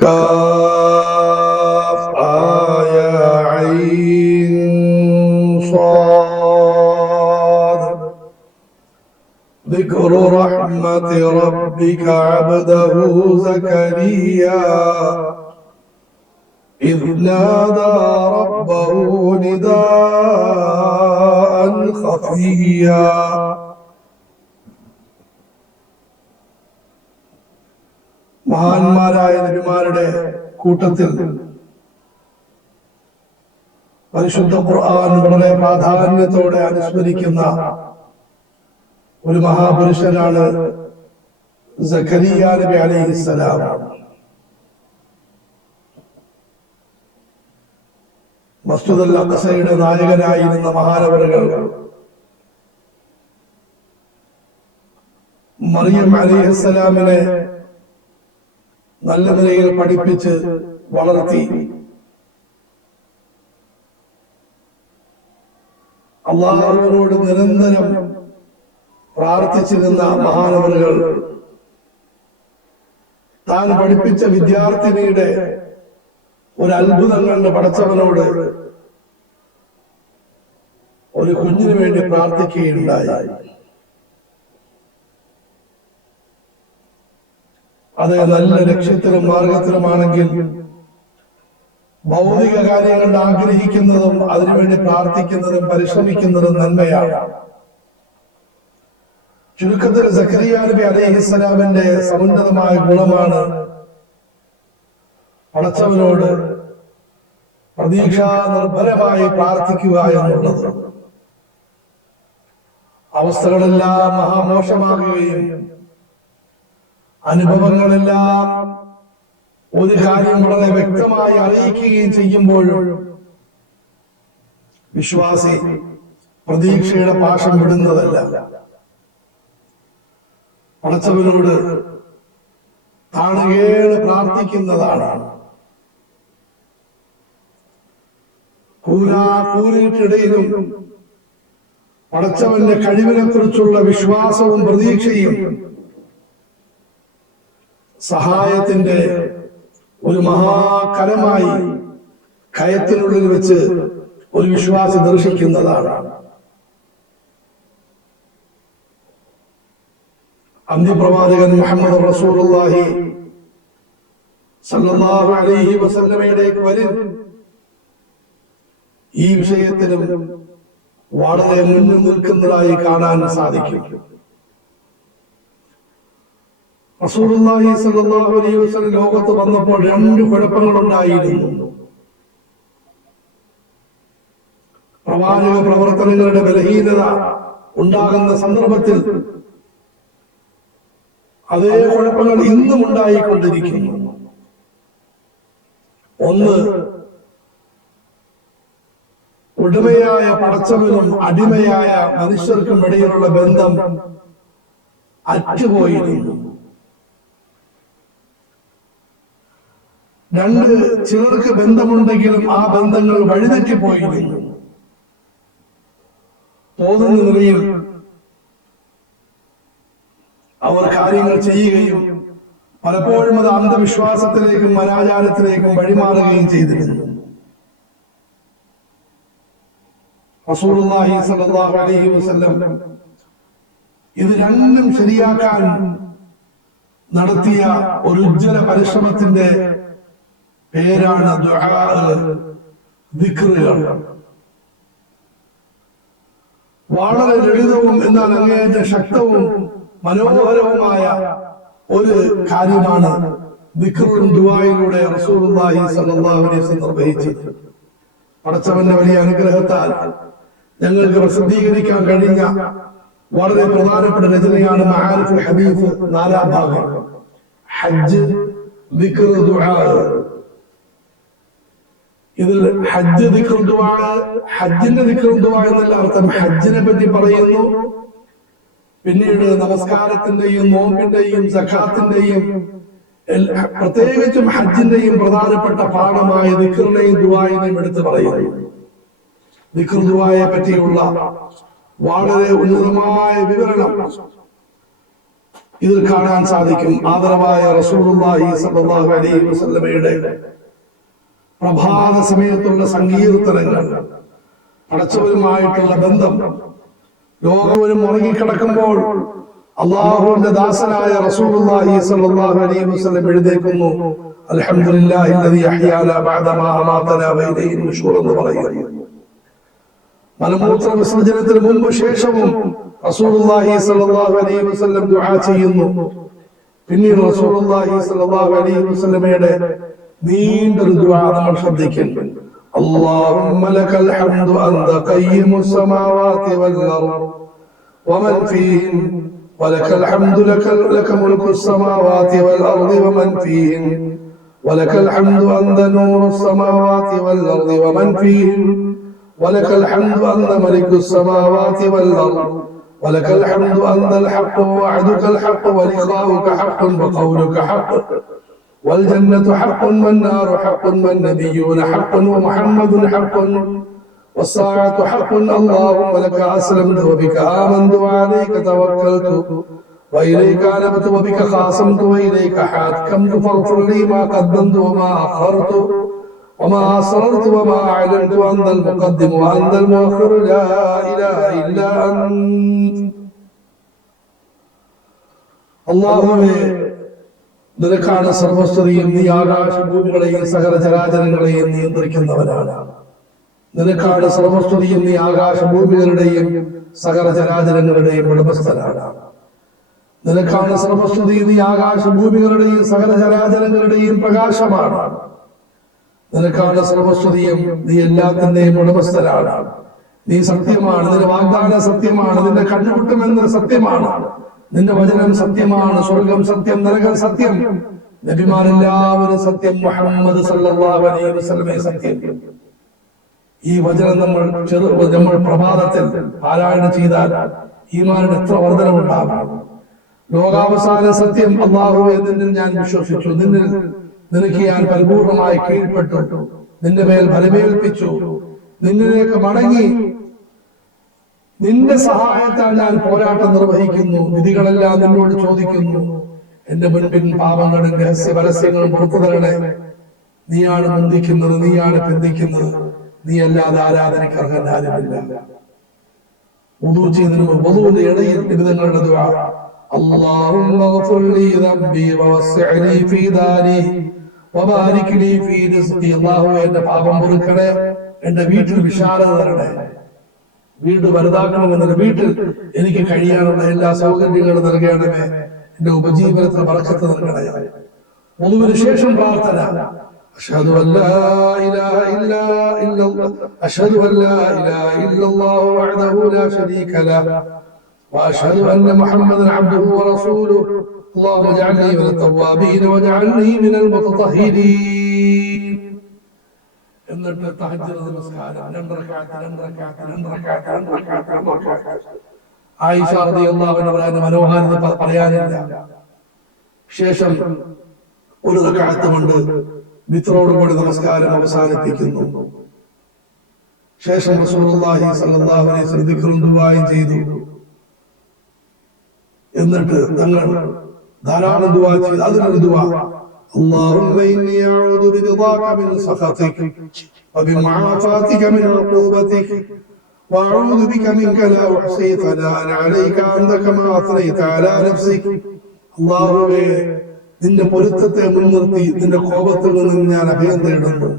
كاف آية عين صاد. ذكر رحمة ربك عبده زكريا إذ نادى ربه نداء خفيا. മഹാന്മാരായ നബിമാരുടെ കൂട്ടത്തിൽ പരിശുദ്ധ ഖുർആൻ വളരെ പ്രാധാന്യത്തോടെ അനുസ്മരിക്കുന്ന ഒരു മഹാപുരുഷനാണ് സഖരിയ നബി അലൈഹിസ്സലാം മസ്ജിദ് അൽ അഖസയുടെ നായകനായിരുന്ന മഹാനവറുകൾ മറിയം അലൈഹിസ്സലാമിനെ നല്ല നിലയിൽ പഠിപ്പിച്ച് വളർത്തി. അള്ളാഹുവിനോട് നിരന്തരം പ്രാർത്ഥിച്ചിരുന്ന മഹാനവറുകൾ താൻ പഠിപ്പിച്ച വിദ്യാർത്ഥിനിയുടെ ഒരു അത്ഭുതം കണ്ട് പഠിച്ചവനോട് ഒരു കുഞ്ഞിനു വേണ്ടി പ്രാർത്ഥിക്കുകയുണ്ടായി. അത് നല്ല ലക്ഷ്യത്തിലും മാർഗത്തിലുമാണെങ്കിൽ ഭൗതിക കാര്യങ്ങൾ ആഗ്രഹിക്കുന്നതും അതിനുവേണ്ടി പ്രാർത്ഥിക്കുന്നതും പരിശ്രമിക്കുന്നതും നന്മയാണ്. ചുരുക്കത്തിൽ സക്രിയ നബി അലൈഹിസ്സലാമിന്റെ സമുന്നതമായ ഗുണമാണ് പടച്ചവനോട് പ്രതീക്ഷാ നിർഭരമായി പ്രാർത്ഥിക്കുക എന്നുള്ളത്. അവസ്ഥകളെല്ലാം മഹാമോശമാകുകയും അനുഭവങ്ങളെല്ലാം ഒരു കാര്യം വളരെ വ്യക്തമായി അറിയിക്കുകയും ചെയ്യുമ്പോഴും വിശ്വാസി പ്രതീക്ഷയുടെ പാഷം വിടുന്നതല്ല. പടച്ചവനോട് താണുകേട് പ്രാർത്ഥിക്കുന്നതാണ്. കൂരാ കൂരിട്ടിടയിലും പടച്ചവന്റെ കഴിവിനെ കുറിച്ചുള്ള വിശ്വാസവും പ്രതീക്ഷയും സഹായത്തിന്റെ ഒരു മഹാകരമായി കയത്തിനുള്ളിൽ വെച്ച് ഒരു വിശ്വാസി ദർശിക്കുന്നതാണ്. അന്ത്യപ്രവാചകൻ മുഹമ്മദ് റസൂലുള്ളാഹി അലൈഹി വസല്ലമയുടെ വരും ഈ വിഷയത്തിലും വളരെ മുന്നിൽ നിൽക്കുന്നതായി കാണാൻ സാധിക്കും. അലൈഹി വസല്ലം ലോകത്ത് വന്നപ്പോൾ രണ്ട് കുഴപ്പങ്ങളുണ്ടായിരുന്നു. പ്രവാചക പ്രവർത്തനങ്ങളുടെ ബലഹീനത ഉണ്ടാകുന്ന സന്ദർഭത്തിൽ അതേ കുഴപ്പങ്ങൾ ഇന്നും ഉണ്ടായിക്കൊണ്ടിരിക്കുന്നു. ഒന്ന് ഉടമയായ പടച്ചവനും അടിമയായ മനുഷ്യർക്കും ഇടയിലുള്ള ബന്ധം അറ്റുപോയിരുന്നു. രണ്ട് ചിലർക്ക് ബന്ധമുണ്ടെങ്കിലും ആ ബന്ധങ്ങൾ വഴിതെറ്റിപ്പോയിരുന്നു തോന്നുന്ന നിലയിൽ അവർ കാര്യങ്ങൾ ചെയ്യുകയും പലപ്പോഴും അത് അന്ധവിശ്വാസത്തിലേക്കും അനാചാരത്തിലേക്കും വഴിമാറുകയും ചെയ്തിരുന്നു. അലൈഹി വസല്ലം ഇത് രണ്ടും ശരിയാക്കാൻ നടത്തിയ ഒരു ഉജ്ജ്വല പരിശ്രമത്തിന്റെ പേരാണ് ദിക്റുകൾ വളരെ ലളിതവും എന്നാൽ അങ്ങേയറ്റ ശക്തവും മനോഹരവുമായ ഒരു കാര്യമാണ് ദിക്റും ദുആയിലൂടെ റസൂലുള്ളാഹി സ്വല്ലല്ലാഹു അലൈഹി വസല്ലം നിർവഹിച്ചത്. പടച്ചവന്റെ വലിയ അനുഗ്രഹത്താൽ ഞങ്ങൾക്ക് പ്രസിദ്ധീകരിക്കാൻ കഴിഞ്ഞ വളരെ പ്രധാനപ്പെട്ട രചനയാണ് മഹാരിഫ് ഹബീഫ് നാലാം ഭാഗം. ഹജ്ജ് ദിക്ർ ദുആ. ഇതിൽ ഹജ്ജ് ദിക്ർ ദുആ ഹജ്ജിന്റെ ദിക്ർ ദുആ എന്നല്ല അർത്ഥം. ഹജ്ജിനെ പറ്റി പറയുന്നു. പിന്നീട് നമസ്കാരത്തിന്റെയും നോമ്പിന്റെയും സഖാത്തിന്റെയും പ്രത്യേകിച്ചും ഹജ്ജിന്റെയും പ്രധാനപ്പെട്ട പാഠമായ ദിക്റിനെയും ദുബായിനെയും എടുത്ത് പറയുന്നു. ദിക്ർ ദുആയെ പറ്റിയുള്ള വളരെ ഉന്നതമായ വിവരണം ഇതിൽ കാണാൻ സാധിക്കും. ആദരവായ റസൂലുള്ളാഹി സ്വല്ലല്ലാഹു അലൈഹി വസല്ലമയുടെ പ്രഭാത സമയത്തുള്ള സങ്കീർത്തനങ്ങൾ പടച്ചവരുമായിട്ടുള്ള ബന്ധം ലോകവരും ഉറങ്ങിക്കിടക്കുമ്പോൾ അള്ളാഹുവിന്റെ ദാസനായ റസൂലുള്ളാഹി സ്വല്ലല്ലാഹു അലൈഹി വസല്ലം എഴുന്നേൽക്കുന്നു അൽഹംദുലില്ലാഹി എന്ന് പറയുന്നു. മലമൂത്ര വിസർജനത്തിന് മുമ്പ് ശേഷവും റസൂലുള്ളാഹി സ്വല്ലല്ലാഹു അലൈഹി വസല്ലം ദുആ ചെയ്യുന്നു. പിന്നീട് റസൂലുള്ളാഹി സ്വല്ലല്ലാഹു അലൈഹി വസല്ലമയുടെ നീണ്ടൊരു ദുആ നമ്മൾ ശ്രദ്ധിക്കുന്നു اللهم لك الحمد أنت قيم السماوات والأرض ومن فيهن ولك الحمد لك لك ملك السماوات والأرض ومن فيهن ولك الحمد أنت نور السماوات والأرض ومن فيهن ولك الحمد أنت ملك السماوات والأرض ولك الحمد أنت الحق ووعدك الحق ولقاؤك حق وقولك حق والجنة حق والنار حق والنبيون حق ومحمد حق. والساعة حق اللهم لك أسلمت وبك آمنت وعليك توكلت وإليك أنبت وبك خاصمت وإليك حاكمت. فاغفر لي ما قدمت وما أخرت وما أسررت وما أعلنت. أنت المقدم وأنت المؤخر. لا إله إلا أنت. اللهم നിനക്കാണ് സർവസ്വതയും നീ ആകാശഭൂമികളെയും സകല ചരാചരങ്ങളെയും നിയന്ത്രിക്കുന്നവനാണ്. നിനക്കാണ് സർവസ്വതയും നീ ആകാശഭൂമികളുടെയും സകല ചരാചരങ്ങളുടെയും ഉടമസ്ഥനാണ്. നിനക്കാണ് സർവസ്വതയും നീ ആകാശഭൂമികളുടെയും സകല ചരാചരങ്ങളുടെയും പ്രകാശമാണ്. നിനക്കാണ് സർവസ്വതയും നീ എല്ലാത്തിന്റെയും ഉടമസ്ഥനാണ്. നീ സത്യമാണ് നിന്റെ വാഗ്ദാന സത്യമാണ് നിന്റെ കണ്ണുമുട്ടുമെന്ന സത്യമാണ്. നിന്റെ വചനം സത്യമാണ് സ്വർഗം സത്യം നരകം സത്യം. നബിമാരെല്ലാവരും സത്യം മുഹമ്മദ് സത്യം. ഈ വചനം നമ്മൾ ചെറു നമ്മൾ പ്രഭാതത്തിൽ പാരായണം ചെയ്താൽ ഈമാനിന് എത്ര വർധനമുണ്ടാകും ലോകാവസാന സത്യം അള്ളാഹു എന്നിൽ ഞാൻ വിശ്വസിച്ചു. നിന്നിൽ നിനക്ക് ഞാൻ പരിപൂർണമായി കീഴ്പ്പെട്ടു. നിന്റെ മേൽ ഫലമേൽപ്പിച്ചു നിന്നിലേക്ക് മടങ്ങി നിന്റെ സഹായത്താൽ ഞാൻ പോരാട്ടം നിർവഹിക്കുന്നു വിധികളെല്ലാം നിന്നോട് ചോദിക്കുന്നു എന്റെ മുൻപിൻ പാപങ്ങളും രഹസ്യ പരസ്യങ്ങളും പുറത്തു തരണേ നീയാണ് മുന്തിക്കുന്നത് നീയാണ് പിന്തിക്കുന്നത് നീ അല്ലാതെ ആരാധനയ്ക്ക് അർഹൻ ആരുമില്ല ഉദു ചെയ്തതിനു വധുവിന്റെ ഇടയിൽ നിമിതങ്ങളുടെ ദുആ اللهم اغفر لي ذنبي ووسع لي في داري وبارك لي في رزقي الله എന്റെ പാപം പൊറുക്കണേ എന്റെ വീട്ടിൽ വിശാലത തരണേ വീട് വലുതാക്കണമെന്നല്ല വീട്ടിൽ എനിക്ക് കഴിയാനുള്ള എല്ലാ സൗകര്യങ്ങളും നൽകണമേ. എന്റെ ഉപജീവനത്തിന് പറക്കത്ത് നൽകണേ ഒന്നിനു ശേഷം പ്രാർത്ഥന. اللهم اجعلني من التوابين واجعلني من المتطهرين എന്നിട്ട് തഹജ്ജുദ് നമസ്കാരം. രണ്ട് റക്അത്ത് രണ്ട് റക്അത്ത് രണ്ട് റക്അത്ത് രണ്ട് റക്അത്ത് രണ്ട് റക്അത്ത് ആയിഷ റളിയല്ലാഹു അൻഹ പറയുന്ന മനോഹാരിത പറയാനില്ല. ശേഷം ഒരു റക്അത്ത് കൊണ്ട് മിത്രോടുകൂടി നമസ്കാരം അവസാനിപ്പിക്കുന്നു. ശേഷം റസൂലുള്ളാഹി സ്വല്ലല്ലാഹു അലൈഹി വസല്ലം ദുആയും ചെയ്തു. എന്നിട്ട് തങ്ങൾ ധാരാളം ദുആ ചെയ്തു. അതിനൊരു ദുആ. اللهم إني أعوذ برضاك من سخطك وبمعافاتك من عقوبتك وأعوذ بك منك لا أحصي ثناء عليك أنت كما أثنيت على نفسك അള്ളാഹുവേ നിന്റെ പൊരുത്തത്തെ മുൻനിർത്തി നിന്റെ കോപത്തിൽ നിന്നും ഞാൻ അഭയം തേടുന്നു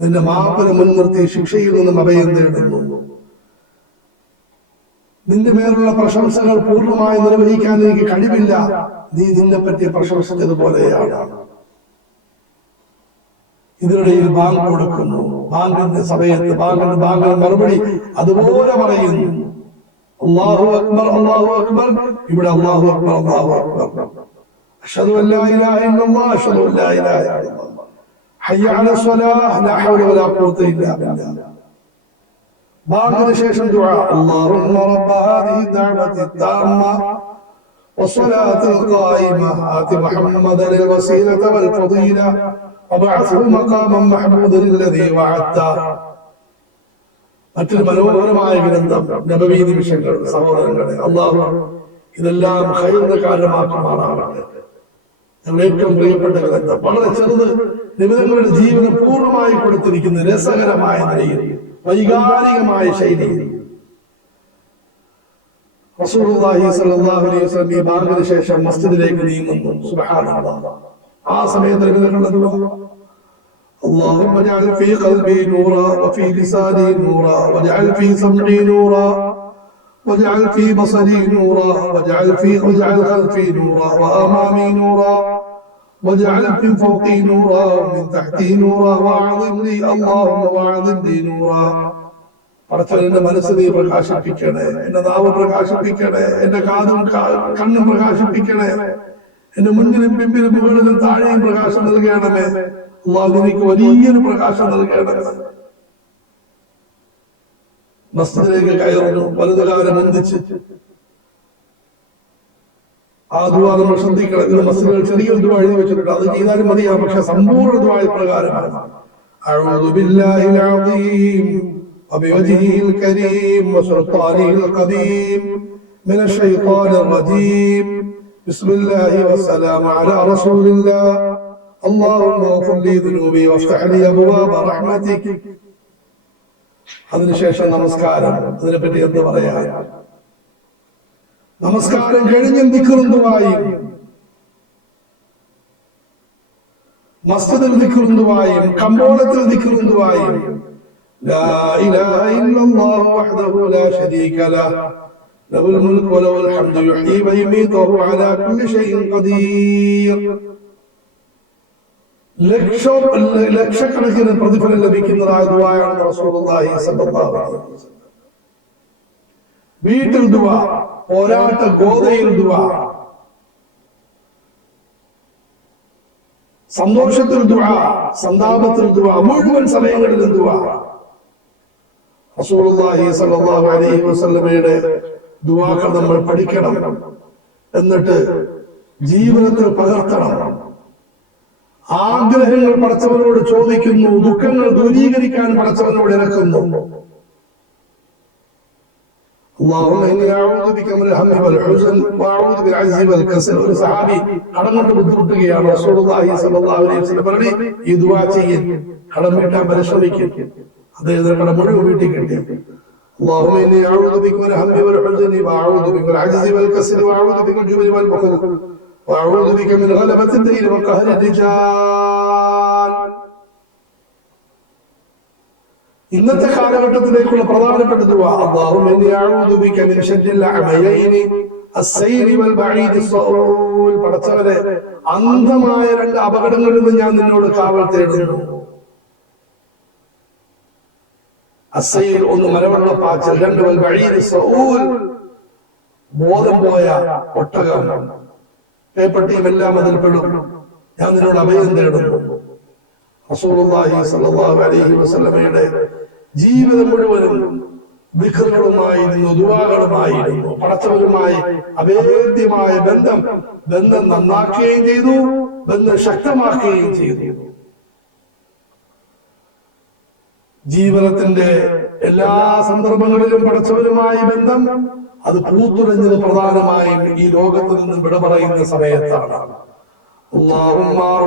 നിന്റെ മാപ്പിനെ മുൻനിർത്തി ശിക്ഷയിൽ നിന്നും അഭയം തേടുന്നു നിന്റെ മേലുള്ള പ്രശംസകൾ പൂർണമായി നിർവഹിക്കാൻ എനിക്ക് കഴിവില്ല. നീ നിന്നെ പറ്റി പ്രശംസിച്ചതുപോലെയാണ് ഇതിനിടയിൽ ബാങ്ക് കൊടുക്കുന്നു. ബാങ്കിന്റെ സമയത്ത് ബാങ്കിന്റെ ബാങ്കിന് മറുപടി അതുപോലെ പറയുന്നു. അള്ളാഹു അക്ബർ അള്ളാഹു അക്ബർ. ഇവിടെ അള്ളാഹു അക്ബർ അള്ളാഹു അക്ബർ. അഷ്ഹദു അൻ ലാ ഇലാഹ ഇല്ലല്ലാഹ് അഷ്ഹദു അൻ ലാ ഇലാഹ ഇല്ലല്ലാഹ് ഹയ്യ അല ലാ ഹൗല വലാ ഇല്ലാ ബില്ലാഹ് ബാങ്കിന് ശേഷം ദുആ അല്ലാഹുമ്മ റബ്ബ ഹാദിഹി ദഅവതി التامة والصلاة القائمة آت محمدا الوسيلة والفضيلة وبعثه مقاما محمودا الذي وعدته മറ്റൊരു മനോഹരമായ ഗ്രന്ഥം നബവി നിമിഷങ്ങൾ സഹോദരങ്ങളെ അള്ളാഹു ഇതെല്ലാം ഹൈറിന് കാരണമാക്കുമാറാവട്ടെ ഞങ്ങൾ ഏറ്റവും പ്രിയപ്പെട്ട ഗ്രന്ഥം വളരെ ചെറുത് നിമിതങ്ങളുടെ ജീവനം പൂർണ്ണമായി കൊടുത്തിരിക്കുന്ന രസകരമായ നിലയിൽ വൈകാരികമായ ശൈലിയിൽ റസൂലുള്ളാഹി സ്വല്ലല്ലാഹു അലൈഹി വസല്ലം ഈ ബാങ്കിന് ശേഷം മസ്ജിദിലേക്ക് നീങ്ങുന്നു സുബ്ഹാനല്ലാഹ് ആ സമയത്ത് നിമിതങ്ങളുടെ ദുആ اللهم اجعل في قلبي نورا وفي لساني نورا واجعل في سمعي نورا واجعل في بصري نورا واجعل في واجعل خلفي نورا وامامي نورا واجعل من فوقي نورا ومن تحتي نورا واعظم لي اللهم واعظم لي نورا പടച്ചവൻ എന്റെ മനസ്സ് നീ പ്രകാശിപ്പിക്കണേ എന്റെ നാവ് പ്രകാശിപ്പിക്കണേ എന്റെ കാതും കാ- കണ്ണും പ്രകാശിപ്പിക്കണേ എന്റെ മുന്നിലും പിമ്പിലും മുകളിലും താഴെയും പ്രകാശം നൽകണമേ അള്ളാഹു എനിക്ക് വലിയൊരു പ്രകാശം നൽകണമേ മസ്ജിദിലേക്ക് കയറുന്നു വലതുകാലം ഒന്നിച്ച് ആ ദുവാ നമ്മൾ ശ്രദ്ധിക്കണം ഇന്ന് മസ്ജിദുകൾ ചെറിയൊരു ദുവാ എഴുതി വെച്ചിട്ടുണ്ട് അത് ചെയ്താലും മതിയാ പക്ഷെ സമ്പൂർണ്ണ ദുവാ പ്രകാരമാണ് أعوذ بالله العظيم وبوجهه الكريم وسلطانه القديم من الشيطان الرجيم بسم الله والسلام على رسول الله اللهم اغفر لي ذنوبي وافتح لي ابواب رحمتك അതിനുശേഷം നമസ്കാരം അതിനെപ്പറ്റി എന്ത് പറയാ നമസ്കാരം കഴിഞ്ഞും നിൽക്കുന്നുണ്ടുവായി മസ്ജിദിൽ നിൽക്കുന്നുണ്ടുവായും കമ്പോളത്തിൽ നിൽക്കുന്നുണ്ടുവായും لا إله إلا الله وحده لا شريك له له الملك وله الحمد يحيي ويميت وهو على كل شيء قدير ലക്ഷം ലക്ഷക്കണക്കിന് പ്രതിഫലം ലഭിക്കുന്നതായ ദുവായാണ് റസൂലുള്ളാഹി സ്വല്ലല്ലാഹു അലൈഹി വസല്ലം. വീട്ടിൽ ദുവാ പോരാട്ട ഗോതയിൽ സന്തോഷത്തിൽ ദുആ സന്താപത്തിൽ ദുആ മുഴുവൻ സമയങ്ങളിലും ദുആ റസൂലുള്ളാഹി അലൈഹി വസല്ലമയുടെ ദുആകൾ നമ്മൾ പഠിക്കണം. എന്നിട്ട് ജീവിതത്തിൽ പകർത്തണം. ആഗ്രഹങ്ങൾ പടച്ചവനോട് ചോദിക്കുന്നു ദുഃഖങ്ങൾ ദൂരീകരിക്കാൻ പടച്ചവനോട് ഇറക്കുന്നു. اللهم اني اعوذ بك من الهم والحزن واعوذ بالعجز والكسل ഒരു സഹാബി കടം കൊണ്ട് ബുദ്ധിമുട്ടുകയാണ് റസൂലുള്ളാഹി സ്വല്ലല്ലാഹു അലൈഹി വസല്ലം പറഞ്ഞു ഈ ദുആ ചെയ്യൻ കടം വീട്ടാൻ പരിശ്രമിക്കും അദ്ദേഹത്തിന് കടം മുഴുവൻ വീട്ടിൽ കിട്ടി اللهم اني اعوذ بك من الهم والحزن واعوذ بك من العجز والكسل واعوذ بك من الجبن والبخل واعوذ بك من غلبة الدين وقهر الرجال ഇന്നത്തെ കാലഘട്ടത്തിലേക്കുള്ള പ്രധാനപ്പെട്ട അഊദു ബിക മിൻ ഷർരിൽ അസ്സൈരി വൽ അന്ധമായ രണ്ട് അപകടങ്ങളിൽ നിന്ന് ഞാൻ നിന്നോട് കാവൽ തേടുന്നു. അസ്സൈൽ ഒന്ന് മലവെള്ളപ്പാച്ചൽ രണ്ട് വൽ ബോധം പോയ ഒട്ടകം. പേപ്പട്ടിയും എല്ലാം അതിൽ പെടും. ഞാൻ നിന്നോട് അഭയം തേടുന്നു. റസൂലുള്ളാഹി സ്വല്ലല്ലാഹു അലൈഹി വസല്ലമയുടെ ജീവിതം മുഴുവനും ദിഖറുകളുമായിരുന്നു ദുവാകളുമായിരുന്നു പടച്ചവരുമായി അവേദ്യമായ ബന്ധം ബന്ധം നന്നാക്കുകയും ചെയ്തു ബന്ധം ശക്തമാക്കുകയും ചെയ്തു. ജീവിതത്തിന്റെ എല്ലാ സന്ദർഭങ്ങളിലും പടച്ചവരുമായി ബന്ധം അത് പൂത്തുടഞ്ഞത് പ്രധാനമായും ഈ ലോകത്ത് നിന്നും വിട പറയുന്ന സമയത്താണ്. അള്ളാഹുമാർ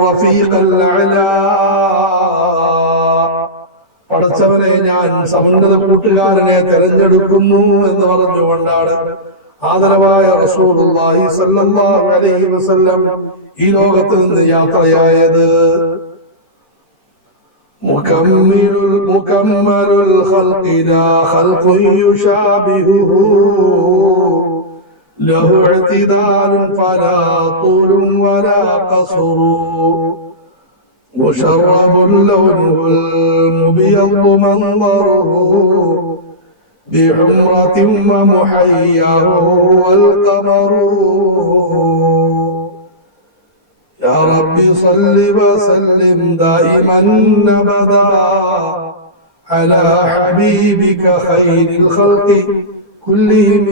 പടച്ചവനെ ഞാൻ സമുന്നത കൂട്ടുകാരനെ തെരഞ്ഞെടുക്കുന്നു എന്ന് പറഞ്ഞുകൊണ്ടാണ് ആദരവായ റസൂലുള്ളാഹി സ്വല്ലല്ലാഹു അലൈഹി വസല്ലം ഈ ലോകത്ത് നിന്ന് യാത്രയായത് മുകമ്മിൽ മുകമ്മലുൽ ഖൽഖി ലാ ഖൽഖു യുശാബിഹുഹു له اعتدال فلا طول ولا قصر مشرب لونه المبيض منظره بحمرة ومحياه والقمر. يا رب صل وسلم دائما أبدا على حبيبك خير الخلق كلهم.